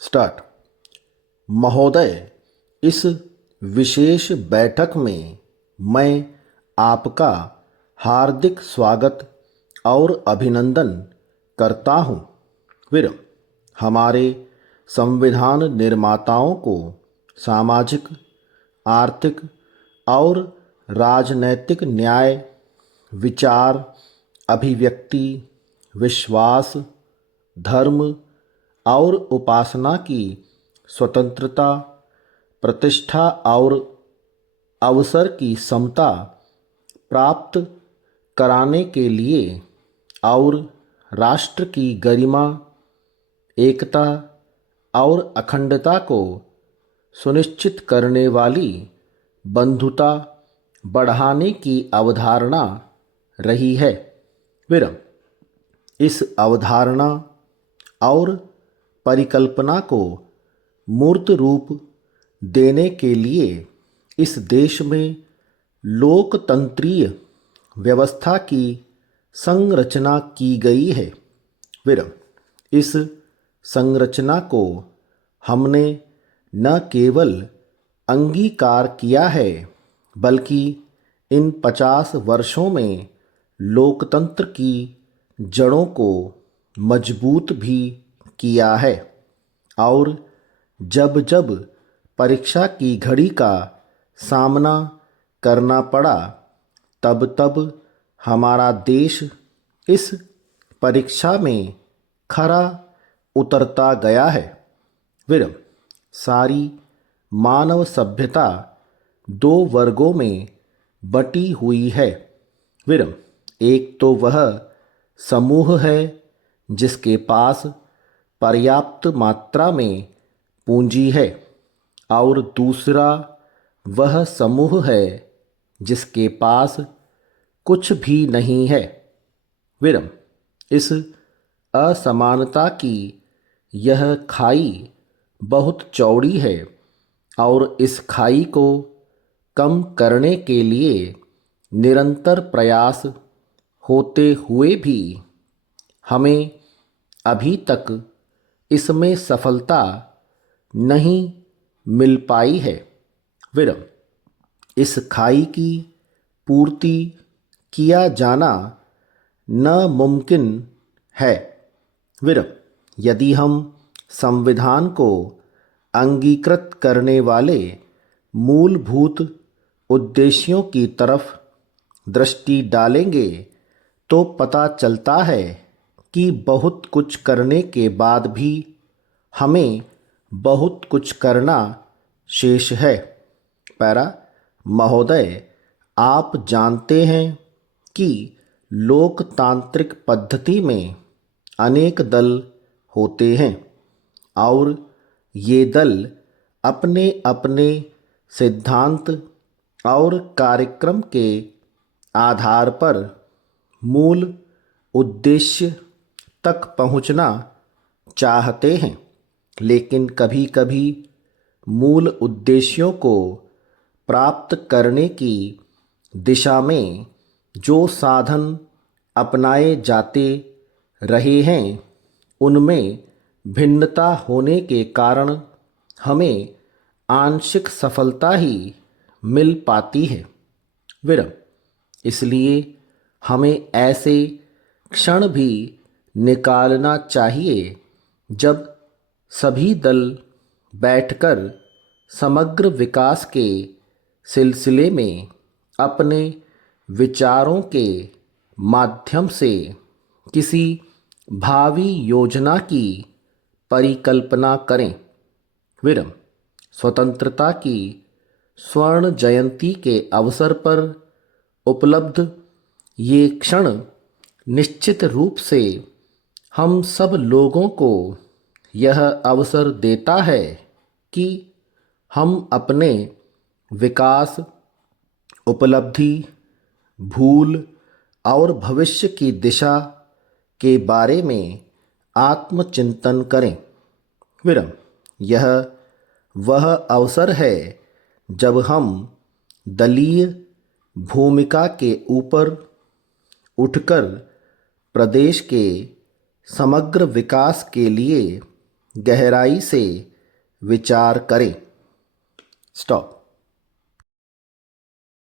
Start. महोदय, इस विशेष बैठक में मैं आपका हार्दिक स्वागत और अभिनंदन करता हूँ। विरम। हमारे संविधान निर्माताओं को सामाजिक, आर्थिक और राजनैतिक न्याय, विचार, अभिव्यक्ति, विश्वास, धर्म और उपासना की स्वतंत्रता, प्रतिष्ठा और अवसर की समता प्राप्त कराने के लिए और राष्ट्र की गरिमा, एकता और अखंडता को सुनिश्चित करने वाली बंधुता बढ़ाने की अवधारणा रही है। विरम। इस अवधारणा और परिकल्पना को मूर्त रूप देने के लिए इस देश में लोकतंत्रीय व्यवस्था की संरचना की गई है। विरम। इस संरचना को हमने न केवल अंगीकार किया है, बल्कि इन 50 वर्षों में लोकतंत्र की जड़ों को मजबूत भी किया है। और जब जब परीक्षा की घड़ी का सामना करना पड़ा, तब तब हमारा देश इस परीक्षा में खरा उतरता गया है। विरम। सारी मानव सभ्यता 2 वर्गों में बटी हुई है। विरम। एक तो वह समूह है जिसके पास पर्याप्त मात्रा में पूंजी है, और दूसरा वह समूह है जिसके पास कुछ भी नहीं है। विरम। इस असमानता की यह खाई बहुत चौड़ी है, और इस खाई को कम करने के लिए निरंतर प्रयास होते हुए भी हमें अभी तक इसमें सफलता नहीं मिल पाई है। विरम। इस खाई की पूर्ति किया जाना नामुमकिन है। विरम। यदि हम संविधान को अंगीकृत करने वाले मूलभूत उद्देश्यों की तरफ दृष्टि डालेंगे, तो पता चलता है कि बहुत कुछ करने के बाद भी हमें बहुत कुछ करना शेष है। पैरा। महोदय, आप जानते हैं कि लोकतांत्रिक पद्धति में अनेक दल होते हैं, और ये दल अपने अपने सिद्धांत और कार्यक्रम के आधार पर मूल उद्देश्य तक पहुंचना चाहते हैं, लेकिन कभी कभी मूल उद्देश्यों को प्राप्त करने की दिशा में जो साधन अपनाए जाते रहे हैं, उनमें भिन्नता होने के कारण हमें आंशिक सफलता ही मिल पाती है। विरम। इसलिए हमें ऐसे क्षण भी निकालना चाहिए जब सभी दल बैठकर समग्र विकास के सिलसिले में अपने विचारों के माध्यम से किसी भावी योजना की परिकल्पना करें। विरम। स्वतंत्रता की स्वर्ण जयंती के अवसर पर उपलब्ध ये क्षण निश्चित रूप से हम सब लोगों को यह अवसर देता है कि हम अपने विकास, उपलब्धि, भूल और भविष्य की दिशा के बारे में आत्मचिंतन करें। विरम। यह वह अवसर है जब हम दलीय भूमिका के ऊपर उठकर प्रदेश के समग्र विकास के लिए गहराई से विचार करें। स्टॉप।